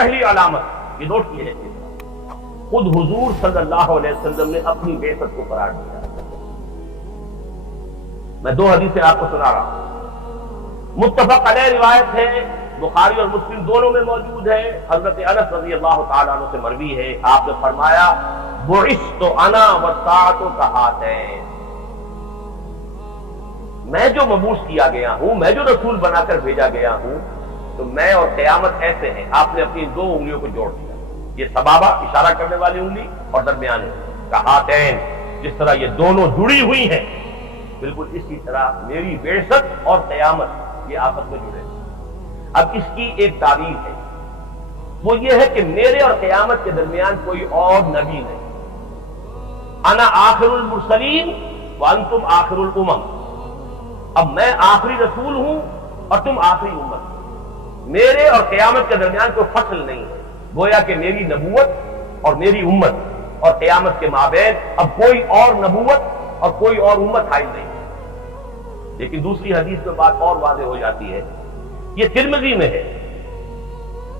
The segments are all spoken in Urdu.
پہلی علامت یہ نوٹ کیے ہیں، خود حضور صلی اللہ علیہ وسلم نے اپنی بعثت کو قرار دیا۔ میں دو حدیثیں آپ کو سنا رہا ہوں، متفق علیہ روایت ہے، بخاری اور مسلم دونوں میں موجود ہے، حضرت انس رضی اللہ تعالیٰ عنہ سے مروی ہے، آپ نے فرمایا بعثت انا والساعۃ کہاتین، میں جو مبعوث کیا گیا ہوں، میں جو رسول بنا کر بھیجا گیا ہوں، تو میں اور قیامت ایسے ہیں۔ آپ نے اپنی دو انگلیوں کو جوڑ دیا، یہ سبابہ اشارہ کرنے والی انگلی اور درمیانی کہاتین، جس طرح یہ دونوں جڑی ہوئی ہیں، بالکل اسی طرح میری بعثت اور قیامت یہ آپس میں جڑے ہیں۔ اب اس کی ایک تعبیر ہے، وہ یہ ہے کہ میرے اور قیامت کے درمیان کوئی اور نبی نہیں۔ انا آخر المرسلین وانتم آخر الامم، اب میں آخری رسول ہوں اور تم آخری امت، میرے اور قیامت کے درمیان کوئی فصل نہیں ہے، گویا کہ میری نبوت اور میری امت اور قیامت کے مابین اب کوئی اور نبوت اور کوئی اور امت حائل نہیں۔ لیکن دوسری حدیث میں بات اور واضح ہو جاتی ہے، یہ ترمذی میں ہے،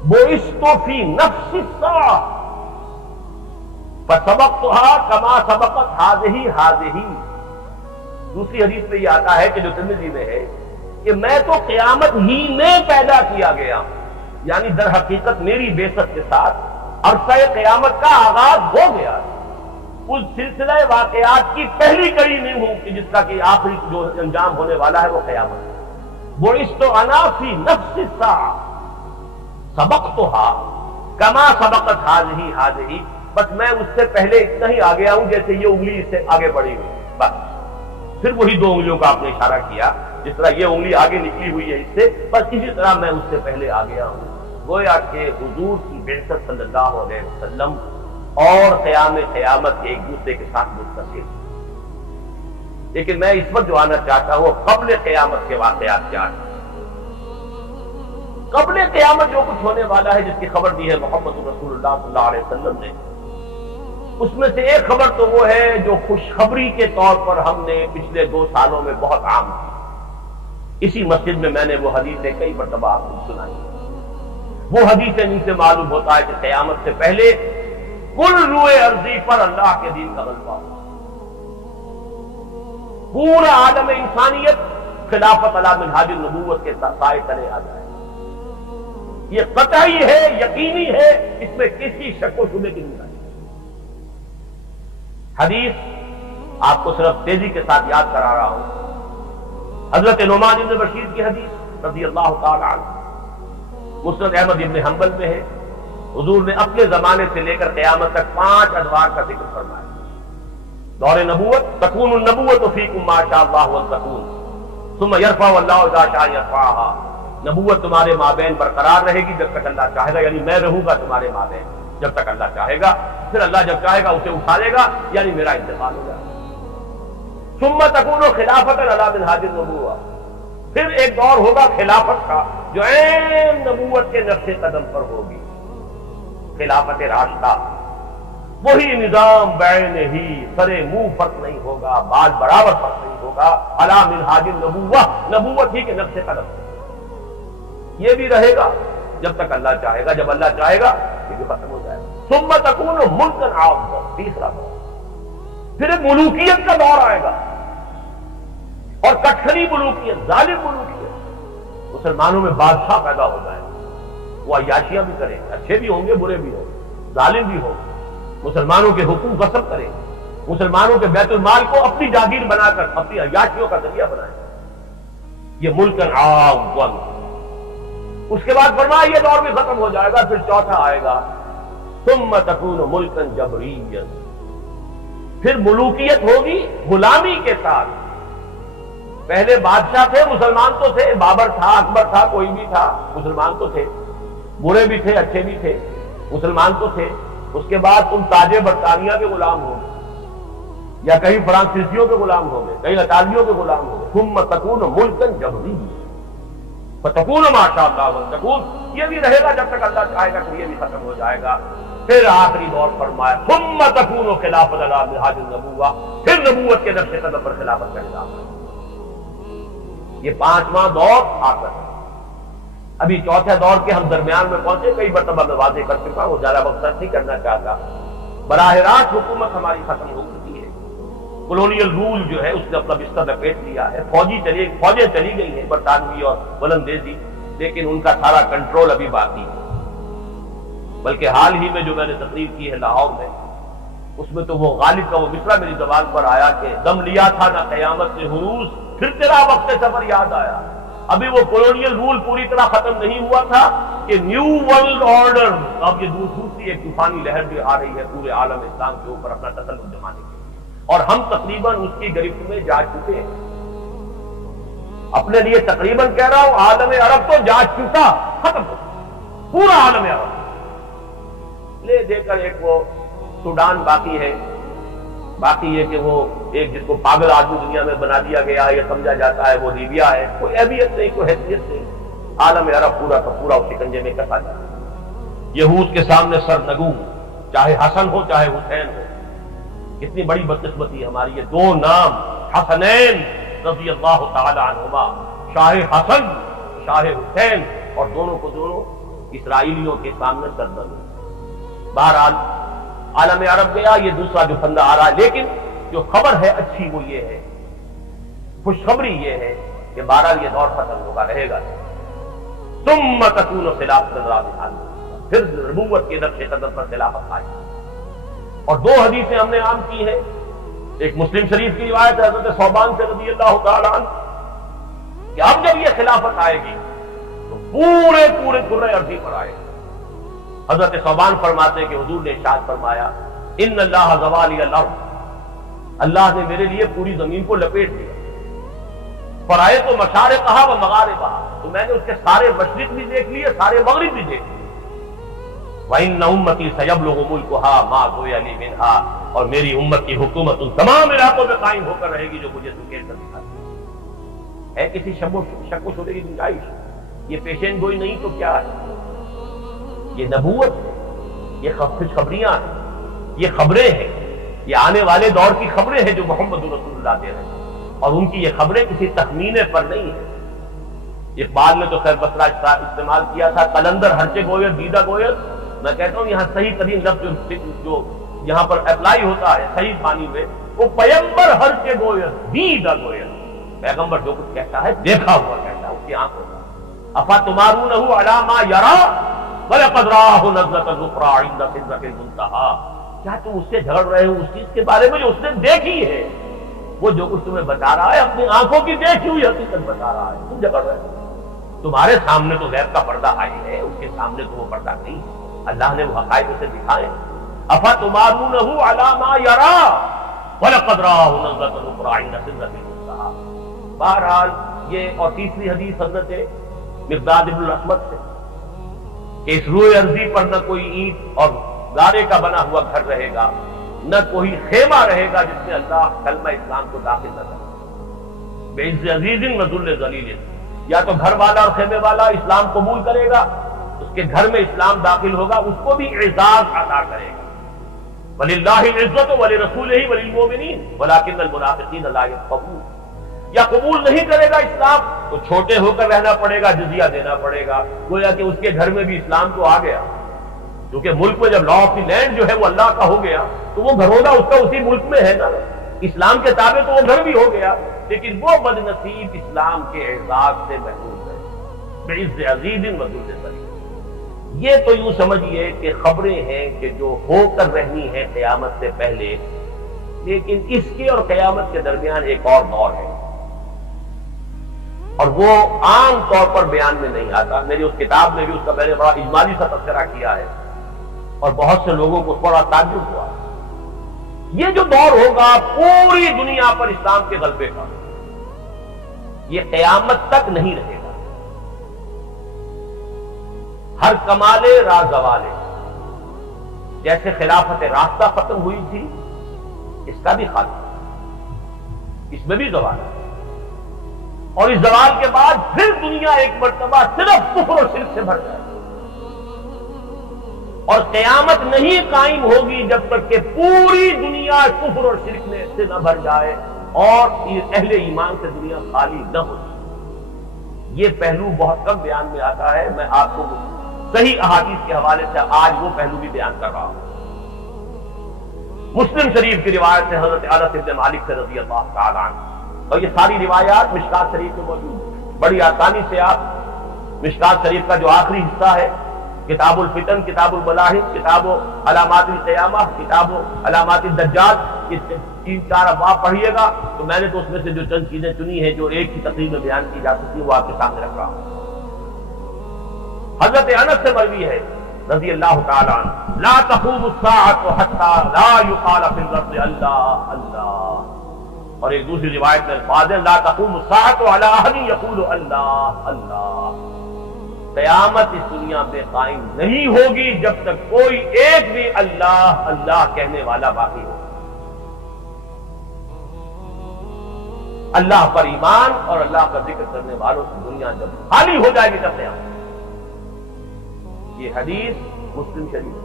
بعثت فی نفس الساعہ فسبقتها کما سبقت هذه۔ دوسری حدیث میں یہ آتا ہے کہ جو ترمذی میں ہے کہ میں تو قیامت ہی میں پیدا کیا گیا، یعنی در حقیقت میری بعثت کے ساتھ عرصہ قیامت کا آغاز ہو گیا، اس سلسلہ واقعات کی پہلی کڑی نہیں ہوں کہ جس کا کہ آخری جو انجام ہونے والا ہے وہ قیامت ہے۔ بعثت انا فی نفس الساعہ سبقتها کما سبقت هذه، بس میں اس سے پہلے اتنا ہی آ گیا ہوں جیسے یہ انگلی اس سے آگے بڑھی ہوئی، بس۔ پھر وہی دو انگلیوں کا آپ نے اشارہ کیا، جس طرح یہ انگلی آگے نکلی ہوئی ہے اس سے، بس اسی طرح میں اس سے پہلے آ گیا ہوں۔ گویا کہ حضور کی بعثت صلی اللہ علیہ وسلم اور قیامت ایک دوسرے کے ساتھ متصل۔ لیکن میں اس وقت جو آنا چاہتا ہوں قبل قیامت کے واقعات کیا ہیں۔ قبل قیامت جو کچھ ہونے والا ہے، جس کی خبر دی ہے محمد رسول اللہ صلی اللہ علیہ وسلم نے، اس میں سے ایک خبر تو وہ ہے جو خوشخبری کے طور پر ہم نے پچھلے 2 سالوں میں بہت عام کی۔ اسی مسجد میں میں نے وہ حدیثیں کئی مرتبہ آپ کو سنائی۔ وہ حدیثیں جن سے معلوم ہوتا ہے کہ قیامت سے پہلے کل روئے ارضی پر اللہ کے دین کا غلبہ ہو، پورا عالم انسانیت خلافت علی منہاج النبوت کے سائے تلے آ جائے۔ یہ قطعی ہے، یقینی ہے، اس میں کسی شک و شبے کی نہیں۔ حدیث آپ کو صرف تیزی کے ساتھ یاد کرا رہا ہوں، حضرت نعمان بن بشیر کی حدیث رضی اللہ تعالی عنہ، مسند احمد بن حنبل میں ہے۔ حضور نے اپنے زمانے سے لے کر قیامت تک 5 ادوار کا ذکر فرمایا۔ دور نبوت، تکون النبوت فیکم ما شاء اللہ ان تکون ثم یرفع اللہ اذا شاء یرفعها، نبوت تمہارے مابین برقرار رہے گی جب تک اللہ چاہے گا، یعنی میں رہوں گا تمہارے مابین جب تک اللہ چاہے گا، پھر اللہ جب چاہے گا اسے اٹھا لے گا، یعنی میرا انتقال ہوگا۔ ثم تکون خلافت علی منہاج النبوۃ، پھر ایک دور ہوگا خلافت کا جو عین نبوت کے نقش قدم پر ہوگی، خلافت راشدہ، وہی نظام بعین ہی، سرے منہ فرق نہیں ہوگا، بال برابر فرق نہیں ہوگا، علی منہاج النبوۃ، نبوت ہی کے نقش قدم پر یہ بھی رہے گا جب تک اللہ چاہے گا، جب اللہ چاہے گا یہ بھی ختم ہو جائے گا۔ ثم تکون ملکا عاما، تیسرا دور، پھر ایک ملوکیت کا دور آئے گا، اور کٹھنی ملوکیت، ظالم ملوکیت، مسلمانوں میں بادشاہ پیدا ہو جائے گا، وہ عیاشیاں بھی کریں گے، اچھے بھی ہوں گے برے بھی ہوں گے، ظالم بھی ہوں گے، مسلمانوں کے حقوق غصب کریں گے، مسلمانوں کے بیت المال کو اپنی جاگیر بنا کر اپنی عیاشیوں کا ذریعہ بنائیں گے، یہ ملکا عاما۔ اس کے بعد فرمایا یہ دور بھی ختم ہو جائے گا، پھر چوتھا آئے گا ثم تکون ملکا جبریا، پھر ملوکیت ہوگی غلامی کے ساتھ۔ پہلے بادشاہ تھے، مسلمان تو تھے، بابر تھا، اکبر تھا، کوئی بھی تھا، مسلمان تو تھے، برے بھی تھے اچھے بھی تھے، مسلمان تو تھے۔ اس کے بعد تم تاج برطانیہ کے غلام ہو گئے، یا کہیں فرانسیسیوں کے غلام ہو گئے، کہیں اطالیوں کے غلام ہو گئے۔ ثم تکون ملکا جبریا فتکون ما شاء اللہ وتکون، یہ بھی رہے گا جب تک اللہ چاہے گا، تو یہ بھی ختم ہو جائے گا۔ پھر آخری دور فرمایا ثم تکون خلافت علی منہاج النبوۃ، پھر نبوت کے نقش قدم پر خلافت کا نظام ہے۔ یہ 5واں دور آخر ہے۔ ابھی چوتھے دور کے ہم درمیان میں پہنچے، کئی مرتبہ میں واضح کر چکا ہوں، زیادہ وقت نہیں کرنا چاہتا۔ براہ راست حکومت ہماری ختم ہو چکی ہے، کولونیل رول جو ہے اس نے اپنا بستر لپیٹ لیا ہے، فوجیں چلی گئی ہیں برطانوی اور ولندیزی، لیکن ان کا سارا کنٹرول ابھی باقی ہے۔ بلکہ حال ہی میں جو میں نے تقریر کی ہے لاہور میں، اس میں تو وہ غالب کا وہ مصرع میری زبان پر آیا کہ دم لیا تھا نہ قیامت نے حروس، پھر تیرا وقت سفر یاد آیا۔ ابھی وہ کولونیل رول پوری طرح ختم نہیں ہوا تھا کہ نیو ورلڈ آرڈر، اب یہ دوسری ایک طوفانی لہر بھی آ رہی ہے پورے عالم اسلام کے اوپر اپنا تسلط جمانے کے لیے، اور ہم تقریباً اس کی گرفت میں جا چکے ہیں۔ اپنے لیے تقریباً کہہ رہا ہوں، عالم عرب تو جا چکا، ختم ہو چکا پورا عالم عرب۔ لے دے کر ایک وہ سوڈان باقی ہے، باقی یہ کہ وہ ایک جس کو پاگل آدمی دنیا میں بنا دیا گیا ہے، یہ سمجھا جاتا ہے وہ لیبیا ہے، کوئی اہمیت نہیں، کوئی حیثیت نہیں۔ عالم عرب پورا کا پورا اس شکنجے میں کسا جاتا ہے۔ یہود کے سامنے سر نگوں، چاہے حسن ہو چاہے حسین ہو۔ کتنی بڑی بدقسمتی ہماری، یہ دو نام حسنین رضی اللہ تعالی عنہما، شاہ حسن شاہ حسین، اور دونوں کو دونوں اسرائیلیوں کے سامنے سر نگوں۔ بہرحال عالم عرب گیا، یہ دوسرا جو فندہ آ رہا ہے، لیکن جو خبر ہے اچھی وہ یہ ہے، خوشخبری یہ ہے کہ بہرحال یہ دور ختم ہوگا، رہے گا۔ ثم تکون خلافۃ رابعہ، پھر نبوت کے نقش قدم پر خلافت آئی۔ اور دو حدیثیں ہم نے عام کی ہیں، ایک مسلم شریف کی روایت ہے حضرت ثوبان سے رضی اللہ تعالیٰ عنہ کہ اب جب یہ خلافت آئے گی تو پورے کرۂ ارضی پر آئے گی۔ حضرت ثوبان فرماتے ہیں کہ حضور نے ارشاد فرمایا، ان اللہ زوالی الارض، اللہ نے میرے لیے پوری زمین کو لپیٹ دیا۔ فرائے تو مشارقہا و مغاربہا، تو میں نے اس کے سارے مشرق بھی دیکھ لیے، سارے مغرب بھی دیکھ لیے۔ وَإِنَّ أُمَّتِي سَيَبْلُغُ مُلْكُهَا مَا دُعِيَ لِي مِنْهَا، اور میری امت کی حکومت ان تمام علاقوں میں قائم ہو کر رہے گی جو مجھے سکیل کر دکھاتی ہے۔ کسی شک و شبہ کی گنجائش؟ یہ پیشین گوئی نہیں تو کیا ہے؟ یہ نبوت ہے، یہ خوشخبریاں ہیں، یہ خبریں ہیں، یہ آنے والے دور کی خبریں ہیں جو محمد رسول اللہ دے رہے ہیں، اور ان کی یہ خبریں کسی تخمینے پر نہیں ہیں۔ اقبال نے تو خیر بسرا استعمال کیا تھا، قلندر ہرچے گویر دیدہ گویر۔ میں کہتا ہوں یہاں صحیح ترین لفظ جو یہاں پر اپلائی ہوتا ہے صحیح معنی میں، وہ پیمبر ہرچے گویر دیدہ گویر، پیغمبر جو کچھ کہتا ہے دیکھا ہوا کہتا ہے، اس کی آنکھوں کا۔ افتمارونہ علی ما یری وَلَقَدْ رَآهُ نَزْلَةً أُخْرَىٰ عِندَ سِدْرَةِ الْمُنتَهَىٰ، کیا تم اس سے جھگڑ رہے ہو اس چیز کے بارے میں جو اس نے دیکھی ہے؟ وہ جو کچھ تمہیں بتا رہا ہے اپنی آنکھوں کی دیکھی ہوئی حقیقت بتا رہا ہے، تم جھگڑ رہے ہو۔ تمہارے سامنے تو غیب کا پردہ آئی ہے، اس کے سامنے تو وہ پردہ نہیں ہے، اللہ نے وہ حقائق اسے دکھائے۔ أَفَتُمَارُونَهُ عَلَىٰ مَا يَرَىٰ وَلَقَدْ رَآهُ نَزْلَةً أُخْرَىٰ عِندَ سِدْرَةِ الْمُنتَهَىٰ۔ بہرحال یہ اور تیسری حدیث حضرت مقداد بن الاسود سے کہ اس روئے ارضی پر نہ کوئی اینٹ اور گارے کا بنا ہوا گھر رہے گا، نہ کوئی خیمہ رہے گا جس میں اللہ کلمہ اسلام کو داخل نہ کرے۔ بعز عزیز و ذل ذلیل، یا تو گھر والا اور خیمے والا اسلام قبول کرے گا، اس کے گھر میں اسلام داخل ہوگا، اس کو بھی اعزاز عطا کرے گا۔ وَلِلَّهِ الْعِزَّةُ وَلِرَسُولِهِ وَلِلْمُؤْمِنِينَ وَلَٰكِنَّ الْمُنَافِقِينَ لَا يَفْقَهُونَ، یا قبول نہیں کرے گا اسلام تو چھوٹے ہو کر رہنا پڑے گا، جزیہ دینا پڑے گا، گویا کہ اس کے گھر میں بھی اسلام تو آ گیا، کیونکہ ملک میں جب لا آف دی لینڈ جو ہے وہ اللہ کا ہو گیا تو وہ گھرونہ اس کا اسی ملک میں ہے نا، اسلام کے تابع تو وہ گھر بھی ہو گیا، لیکن وہ بد نصیب اسلام کے اعزاز سے محروم ہے۔ بعز عزیز و ذل ذلیل، یہ تو یوں سمجھیے کہ خبریں ہیں کہ جو ہو کر رہنی ہے قیامت سے پہلے، لیکن اس کے اور قیامت کے درمیان ایک اور دور ہے، اور وہ عام طور پر بیان میں نہیں آتا۔ میری اس کتاب میں بھی اس کا میں نے بڑا اجمالی سا تذکرہ کیا ہے، اور بہت سے لوگوں کو بڑا تعجب ہوا۔ یہ جو دور ہوگا پوری دنیا پر اسلام کے غلبے کا، یہ قیامت تک نہیں رہے گا۔ ہر کمالے راز زوالے، جیسے خلافت راستہ ختم ہوئی تھی، اس کا بھی خاتمہ، اس میں بھی زوال ہے، اور اس زوال کے بعد پھر دنیا ایک مرتبہ صرف کفر و شرک سے بھر جائے، اور قیامت نہیں قائم ہوگی جب تک کہ پوری دنیا کفر اور شرک سے نہ بھر جائے اور اہل ایمان سے دنیا خالی نہ ہو جائے۔ یہ پہلو بہت کم بیان میں آتا ہے. میں آپ کو صحیح احادیث کے حوالے سے آج وہ پہلو بھی بیان کر رہا ہوں. مسلم شریف کی روایت سے حضرت انس بن مالک سے رضی اللہ تعالی عنہ، اور یہ ساری روایات مشکات شریف میں موجود ہیں. بڑی آسانی سے آپ مشکات شریف کا جو آخری حصہ ہے، کتاب الفتن، کتاب الملاحم، کتاب علامات القیامہ، کتاب علامات الدجال، یہ 3-4 ابواب پڑھیے گا. تو میں نے تو اس میں سے جو چند چیزیں چنی ہیں جو ایک ہی تقریر میں بیان کی جا سکتی وہ آپ کے سامنے رکھ رہا ہوں. حضرت انس سے مروی ہے رضی اللہ تعالی عنہ، لا تقوم الساعة حتى لا يقال في الارض اللہ اللہ. اور ایک دوسری روایت میں الفاظ ہیں، لا تقوم الساعة على احد يقول اللہ اللہ. قیامت اس دنیا میں قائم نہیں ہوگی جب تک کوئی ایک بھی اللہ اللہ کہنے والا باقی ہو. اللہ پر ایمان اور اللہ کا ذکر کرنے والوں کی دنیا جب خالی ہو جائے گی تب قیامت. یہ حدیث مسلم شریف.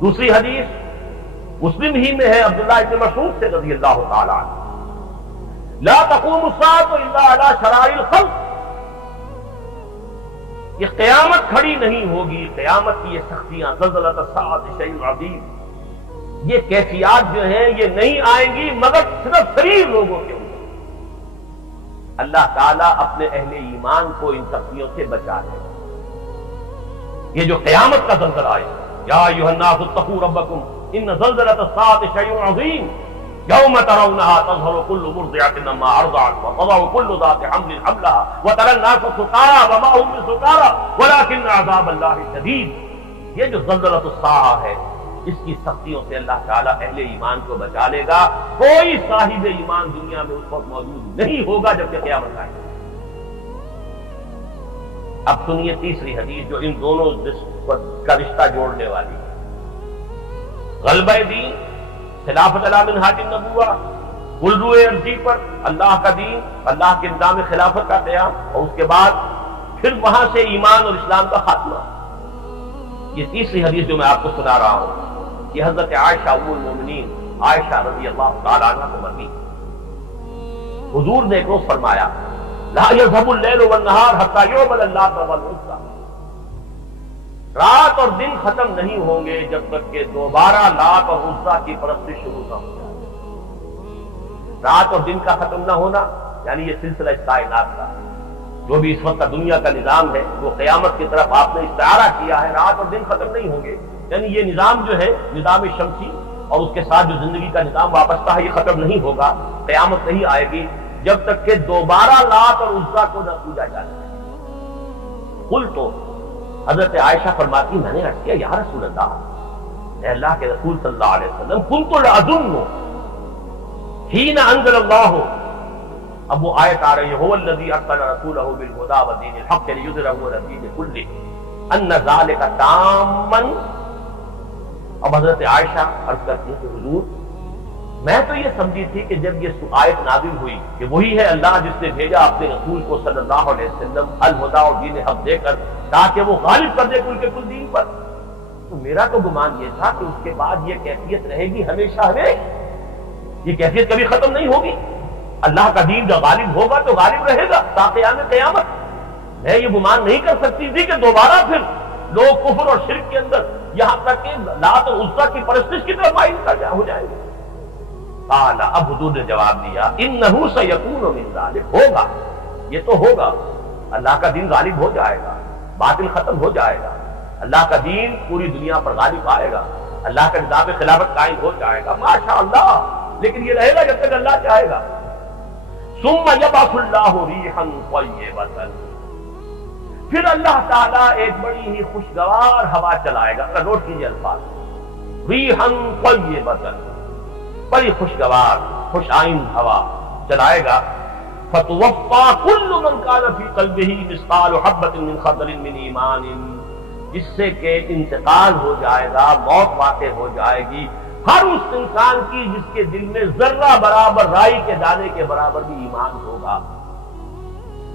دوسری حدیث مسلم ہی میں ہے، عبداللہ ابن مسعود سے رضی اللہ تعالی عنہ، لا تقوم الساعة الا على شرار الخلق. یہ قیامت کھڑی نہیں ہوگی، قیامت کی یہ سختیاں، زلزلۃ الساعۃ شیء عظیم، یہ کیفیات جو ہیں یہ نہیں آئیں گی مگر صرف شریر لوگوں کے اوپر. اللہ تعالیٰ اپنے اہل ایمان کو ان سختیوں سے بچا لے. یہ جو قیامت کا زلزلہ آئے، یا ایھا الناس اتقوا ربکم ان زلزلۃ الساعۃ شیء عظیم یوم ترونها تظہر کل مرضعۃ عما ارضعت وتضع کل ذات حمل حملها وترى الناس سکارى وما هم بسکارى ولكن عذاب اللہ شدید. یہ جو زلزلۃ الساعہ ہے اس کی سختیوں سے اللہ تعالیٰ اہل ایمان کو بچا لے گا. کوئی صاحب ایمان دنیا میں اس وقت موجود نہیں ہوگا جب کہ قیامت آئے. اب سنیے تیسری حدیث جو ان دونوں کا رشتہ جوڑنے والی ہے. غلبہ دین، خلافت علی منہاج النبوہ، گلروئے ارضی پر اللہ کا دین، اللہ کے نظام خلافت کا قیام، اور اس کے بعد پھر وہاں سے ایمان اور اسلام کا خاتمہ. یہ تیسری حدیث جو میں آپ کو سنا رہا ہوں یہ حضرت عائشہ ام المومنین عائشہ رضی اللہ تعالی عنہ سے مروی. حضور نے ایک روز فرمایا، لا يذهب الليل والنهار حتى يعبد اللات والعزى. رات اور دن ختم نہیں ہوں گے جب تک کہ دوبارہ لات اور عزیٰ کی پرستش شروع نہ ہو جائے. رات اور دن کا ختم نہ ہونا یعنی یہ سلسلہ کائنات کا جو بھی اس وقت کا دنیا کا نظام ہے وہ قیامت کی طرف آپ نے اشارہ کیا ہے. رات اور دن ختم نہیں ہوں گے یعنی یہ نظام جو ہے نظام شمسی اور اس کے ساتھ جو زندگی کا نظام وابستہ ہے یہ ختم نہیں ہوگا. قیامت نہیں آئے گی جب تک کہ دوبارہ لات اور عزیٰ کو نہ پوجا جائے. قل تو حضرت عائشہ فرماتی میں نے عرض کیا یا رسول اللہ، اے اللہ کے رسول صلی اللہ علیہ وسلم، كنت لأظن حين انزل اللہ، اب وہ آیت آ رہی ہے هو الذي ارسل رسوله بالهدى ودين الحق ليظهره على الدين كله ان ذلك تاما. اب حضرت عائشہ عرض کرتی ہے کہ حضور میں تو یہ سمجھی تھی کہ جب یہ آیت نازل ہوئی کہ وہی ہے اللہ جس نے بھیجا اپنے رسول کو صلی اللہ علیہ وسلم الہدیٰ اور دین حق دے کر تاکہ وہ غالب کر دے کل کے کل دین پر، تو میرا تو گمان یہ تھا کہ اس کے بعد یہ کیفیت رہے گی ہمیشہ ہمیشہ، یہ کیفیت کبھی ختم نہیں ہوگی. اللہ کا دین جب غالب ہوگا تو غالب رہے گا تا قیام قیامت. میں یہ گمان نہیں کر سکتی تھی کہ دوبارہ پھر لوگ کفر اور شرک کے اندر یہاں تک کہ لات اور عزیٰ کی پرستش کی طرف مائل ہو جائیں گے. قال، اب حضور نے جواب دیا، انہ سیکون من ذلک، ہوگا، یہ تو ہوگا. اللہ کا دین غالب ہو جائے گا، باطل ختم ہو جائے گا، اللہ کا دین پوری دنیا پر غالب آئے گا، اللہ کا نظام خلافت قائم ہو جائے گا، ماشاءاللہ. لیکن یہ رہے گا جب تک اللہ چاہے گا. ثم یبعث اللہ ریحا طیبۃ، پھر اللہ تعالیٰ ایک بڑی ہی خوشگوار ہوا چلائے گا. نوٹ کیجیے الفاظ، ریحا طیبۃ، بڑی خوشگوار خوش آئند ہوا چلائے گا. فتوفى كل من كان في قلبه مثقال حبة من خردل من ایمان، جس سے کہ انتقال ہو جائے گا، موت واقع ہو جائے گی ہر اس انسان کی جس کے دل میں ذرہ برابر رائی کے دانے کے برابر بھی ایمان ہوگا.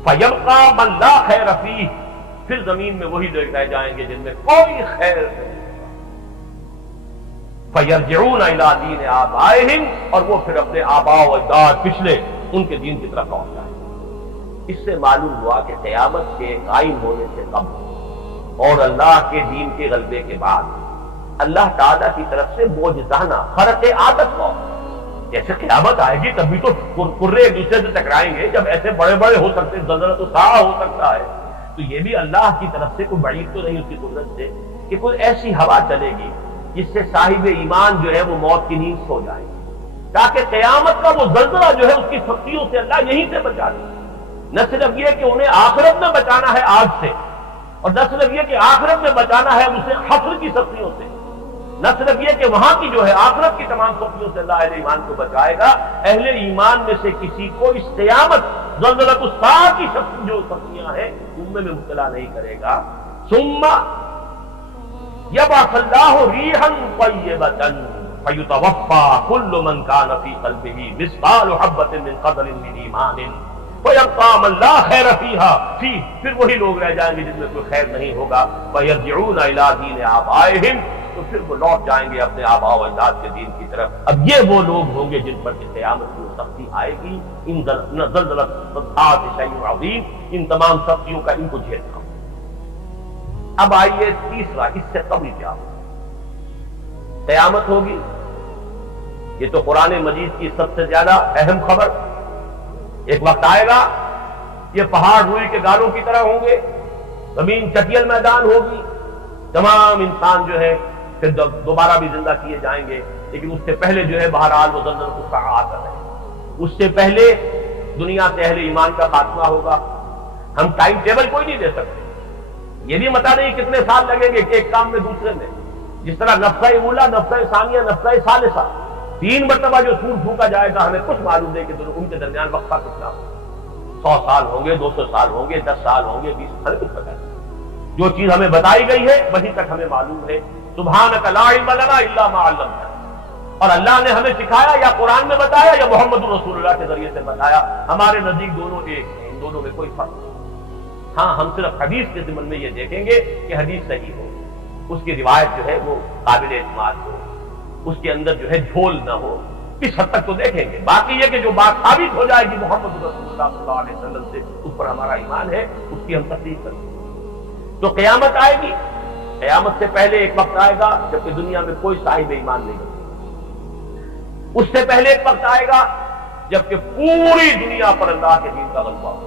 فيبقى من لا خير فيه، پھر زمین میں وہی لوگ رہ جائیں گے جن میں کوئی خیر نہیں. فَيَرْجِعُونَ إِلَىٰ دِينِ آبَائِهِمْ، اور وہ پھر اپنے آباء و اجداد پچھلے ان کے دین کی طرف لوٹ جائیں. اس سے معلوم ہوا کہ قیامت کے قائم ہونے سے قبل اور اللہ کے دین کے غلبے کے بعد اللہ تعالیٰ کی طرف سے موجزانہ خرق عادت ہو. جیسے قیامت آئے گی تب بھی تو کرے ایک دوسرے سے ٹکرائیں گے، جب ایسے بڑے بڑے ہو سکتے ہیں، زلزلہ تو سا ہو سکتا ہے، تو یہ بھی اللہ کی طرف سے کوئی بعید تو نہیں اس کی قدرت سے کہ کوئی ایسی ہوا چلے گی جس سے صاحب ایمان جو ہے وہ موت کی نیند سو جائے، تاکہ قیامت کا وہ زلزلہ جو ہے اس کی سختیوں سے اللہ یہیں سے بچا دے. نہ صرف یہ کہ انہیں آخرت میں بچانا ہے آگ سے، اور نہ صرف یہ کہ آخرت میں بچانا ہے اسے حشر کی سختیوں سے، نہ صرف یہ کہ وہاں کی جو ہے آخرت کی تمام سختیوں سے اللہ اہل ایمان کو بچائے گا، اہل ایمان میں سے کسی کو اس قیامت زلزلۃ الساعہ کی جو سختیاں ہیں ان میں مبتلا نہیں کرے گا. ثم یبعث اللہ ریحا طیبۃ فیتوفی کل من کان فی قلبہ مثقال حبۃ من خردل من ایمان وَيَبْقَى مَن لَّا خَيْرَ فِيهِ پھر وہی لوگ رہ جائیں گے جن میں کوئی خیر نہیں ہوگا. فَيَرْجِعُونَ إِلَىٰ دِينِ آبَائِهِمْ تو پھر وہ لوٹ جائیں گے اپنے آباء و اجداد کے دین کی طرف. اب یہ وہ لوگ ہوں گے جن پر کہ قیامت کی سختی آئے گی. ان زلزلۃ الساعۃ شیء عظیم، ان تمام سختیوں کا ان کو جھیلنا. اب آئیے تیسرا، اس سے قبل کیا قیامت ہوگی. یہ تو قرآن مجید کی سب سے زیادہ اہم خبر. ایک وقت آئے گا یہ پہاڑ روئی کے گالوں کی طرح ہوں گے، زمین چٹیل میدان ہوگی، تمام انسان جو ہے پھر دوبارہ بھی زندہ کیے جائیں گے. لیکن اس سے پہلے جو ہے بہرحال وہ زلزلۃ الساعہ آتا ہے. اس سے پہلے دنیا سے اہل ایمان کا خاتمہ ہوگا. ہم ٹائم ٹیبل کوئی نہیں دے سکتے، یہ بھی پتہ نہیں کتنے سال لگیں گے ایک کام میں دوسرے میں. جس طرح نفخہ اولا، نفخہ ثانیہ، نفخہ ثالثہ، 3 مرتبہ جو سور پھونکا جائے گا، ہمیں کچھ معلوم نہیں کہ ان کے درمیان وقفہ کتنا ہو. 100 سال ہوں گے، 200 سال ہوں گے، 10 سال ہوں گے، 20 سال، کچھ پتہ نہیں. جو چیز ہمیں بتائی گئی ہے وہیں تک ہمیں معلوم ہے. سبحانک لا علم لنا الا ما علمتنا. اور اللہ نے ہمیں سکھایا، یا قرآن میں بتایا یا محمد رسول اللہ کے ذریعے سے بتایا. ہمارے نزدیک دونوں ایک ہیں، ان دونوں میں کوئی فرق نہیں. ہاں ہم صرف حدیث کے ضمن میں یہ دیکھیں گے کہ حدیث صحیح ہو، اس کی روایت جو ہے وہ قابل اعتماد ہو، اس کے اندر جو ہے جھول نہ ہو. اس حد تک تو دیکھیں گے. باقی یہ کہ جو بات ثابت ہو جائے گی محمد رسول اللہ صلی اللہ علیہ وسلم سے، اس پر ہمارا ایمان ہے، اس کی ہم تصدیق کریں گے. تو قیامت آئے گی. قیامت سے پہلے ایک وقت آئے گا جبکہ دنیا میں کوئی صاحب ایمان نہیں ہوگا. اس سے پہلے ایک وقت آئے گا جبکہ پوری دنیا پر اللہ کے دین کا غلبہ ہوگا.